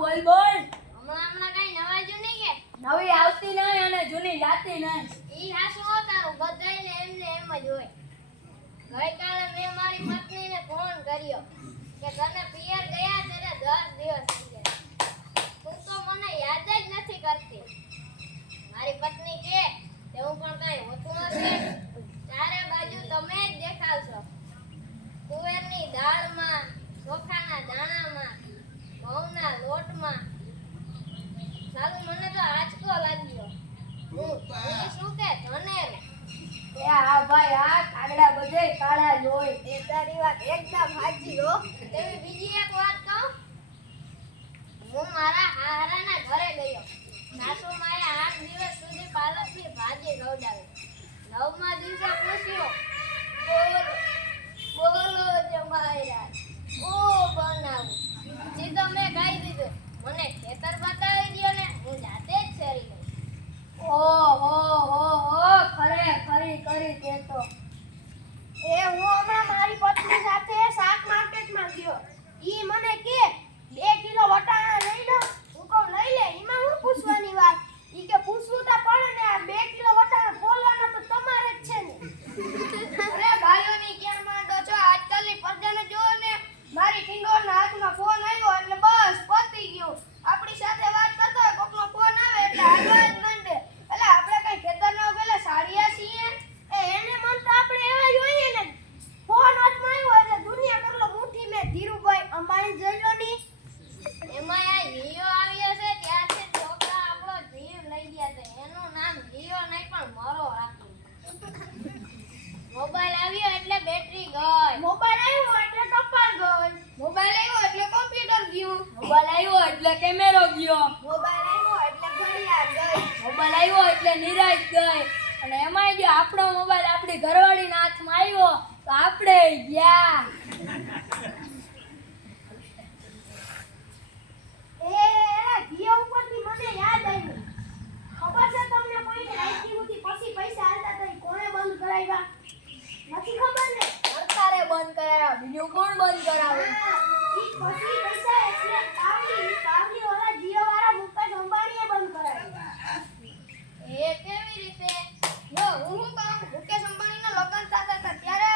બોલ બોલ. હમણાં કઈ નવાજ્યું નહીં કે? નવી આવતી નહીં અને જૂની જાતી નહીં. ઈ હાસુ તારું બધાયને એમને એમ જ હોય. ગઈકાલે મેં મારી પત્નીને ફોન કર્યો કે તને પિયર ગયા ત્યારે 10 દિવસ થઈ ગયા. તું તો મને યાદ જ નથી કરતી. મારી પત્ની કે હું પણ કઈ હોતું નથી. ચારે બાજુ તમે જ દેખાવશો. તુવેરની દાળમાં, ચોખાના દાણામાં, ઘઉંના લોટમાં. સાલું મને તો આંચકો લાગ્યો. હું શું કે ધનેર. એ હા ભાઈ, આ કાગડા બધે કાળા જ હોય. એ તારી વાત એકદમ સાચી હો. તેવી બીજી એક વાત કહું. હું મારા હારાના ઘરે ગયો. સાસુ માએ 8 દિવસ સુધી પાલકની ભાજી ખવડાવી. 9મા દિવસે પૂછ્યું, બોલો જમાઈરા, બનાવું. સીધો મેં કહી દીધું, મને ખેતર બતાવી દ્યો ને, હું જાતે જ શેરી લઈશ. ઓહો, ખરી તે તો. હું હમણાં મારી પત્ની સાથે શાક માર્કેટમાં ગયો. ઈ મને કે 2 કિલો વટાણા લઈ લો. હું કહું લઈ લે, એમાં હું પૂછવાની વાત. ઈ કે પૂછવું તો પડે ને, આ 2 કિલો વટાણા બોલવાના તો તમારે જ છે ને. અરે ભાઈઓની ક્યાં માંડો છો? આજકાલની પ્રજાને જો ને, મારી ટિંગોરના હાથમાં ફોન આવ્યો એટલે બસ પતી ગયું. આપણી સાથે વાત કરતા હોય, કોકનો ફોન આવે એટલે હાલવા જ માંડે. એટલે આપણે કઈ ખેતરના ઉભેલા સાડિયા છીએ? એને મન તો આપણે એવા જોઈએ ને. ફોન હાથમાં આવ્યો એટલે દુનિયા કરલો મુઠ્ઠી મે. ધીરુભાઈ અંબાણી જોઈ લો ની. એમાં આ જીઓ આવ્યો છે ત્યારથી છોકરા આપણો જીવ લઈ ગયા છે. એનું નામ જીઓ નહીં પણ મરો રાખ્યું. મોબાઈલ આવ્યો એટલે બેટરી ગઈ. મોબાઈલ આવ્યો એટલે ટપાલ ગઈ. મોબાઈલ આવ્યો એટલે કોમ્પ્યુટર ગયું. મોબાઈલ આવ્યો એટલે કેમેરો ગયો. મોબાઈલ આવ્યો એટલે ઘડિયાળ ગઈ. મોબાઈલ આવ્યો એટલે નિરાશ ગઈ. અને એમાંય જો આપણો મોબાઈલ આપણી ઘરવાળીના હાથમાં આવ્યો તો આપણે ગયા. જીઓ ઉપરથી મને યાદ આવ્યું. ખબર છે તમને કોઈને આઈટીયુથી પછી પૈસા આલતા તો કોણે બંધ કરાવ્યા? નથી ખબર ને? સરકારે બંધ કરાવ્યા, બીજું કોણ બંધ કરાવે? ઈ પછી પૈસા એટલે કાવલી વાળા જીઓ વાળા મુકેશ અંબાણીએ બંધ કરાવ્યા. એ કેવી રીતે? જો હું કહું, મુકેશ અંબાણીના લગ્ન થતા હતા ત્યારે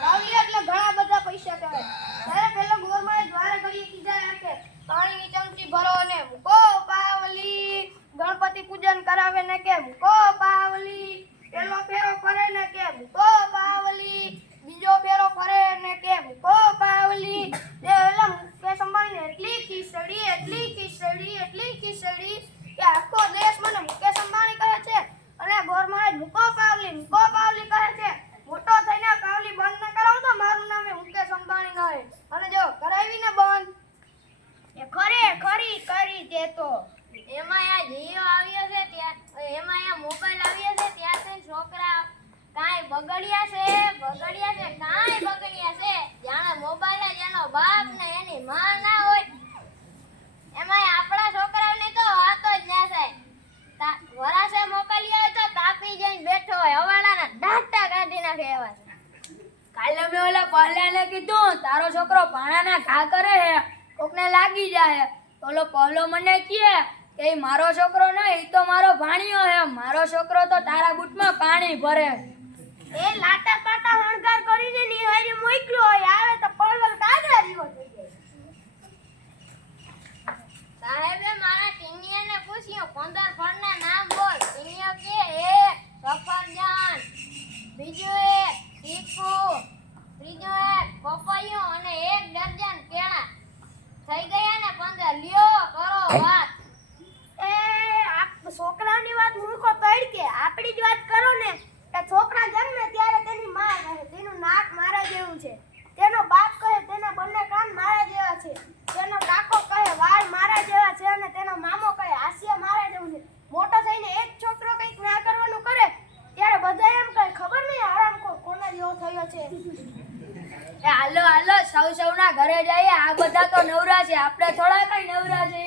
કાવલી એટલે ઘણા બધા પૈસા કહેવાય. ત્યારે પેલો ગોરમાએ દ્વારે ઘડીએ કીધા કે પાણીની ચમચી ભરો ને મૂકો પાવલી. ગણપતિ પૂજન કરાવે ને કે મૂકો પાવલી. પેલો ફેરો ફરે ને કે મૂકો પાવલી. બીજો ફેરો ફરે ને કે મૂકો પાવલી. એ એટલે મુકેશ અંબાણીને એટલી ખીચડી કે આખો દેશ મને મુકેશ અંબાણી કહે છે અને ગોરમાએ મૂકો પાવલી કહે છે. મોટો થઈને પાવલી બંધ ન કરાવું તો મારું નામ મુકેશ અંબાણી નહીં. અને જો કરાવીને બંધ એ ખરી કરી દે તો. એમાં આ જીઓ આવ્યો છે ત્યાં, એમાં આ મોબાઈલ આવ્યો છે ત્યારથી છોકરા કાંઈ બગડ્યા છે. જાણે મોબાઈલ જ એનો બાપ ને એની માં ના હોય. એમાં આપણા છોકરાઓને તો વાત જ ના થાય. વરાસે મોકલ્યો હોય તો તાપી જઈને બેઠો હોય, હવાડાના ડાટા કાઢી નાખે એવા છે. કાલે મેં ઓલા પહેલાને કીધું તારો છોકરો પાણાના ઘા કરે હે, કોકને લાગી જાય. તો ઓલો પહેલો મને કહે કે ઈ મારો છોકરો નહીં, ઈ તો મારો ભાણિયો હે. મારો છોકરો તો તારા બૂટમાં પાણી ભરે. એ લાટા પાટા હણગાર કરીને નિહારી મોકલ્યો હોય, આવે તો પડવલ કાગડા જેવો થઈ જાય. સાહેબે મારા ટીનિયાને પૂછ્યું 15 ફળના નામ બોલ. ટીનિયો કે 1 સફરજન, બીજું 1 ચીકુ, ત્રીજું 1 પપૈયું અને 1 ડઝન કેળા. થઈ ગયા ને 15. લ્યો કરો વાત. એ આ છોકરાની વાત મૂકો તડકે, આપણી જ વાત કરો ને. કે છોકરા જન્મે ત્યારે તેની માં કહે તેનું નાક મારા જેવું છે, તેનો બાપ કહે તેના બંને કાન મારા જેવા છે, તેનો કાકો કહે વાળ મારા જેવા છે અને તેનો મામો કહે હાસ્ય મારા જેવું છે. મોટો થઈને એક છોકરો કંઈક ના કરવાનું કરે ત્યારે બધા એમ કહે ખબર નહીં આરામ કોના જેવો થયો છે. હાલો સૌના ઘરે જઈએ. આ બધા તો નવરા છે, આપણે થોડા કઈ નવરા છે.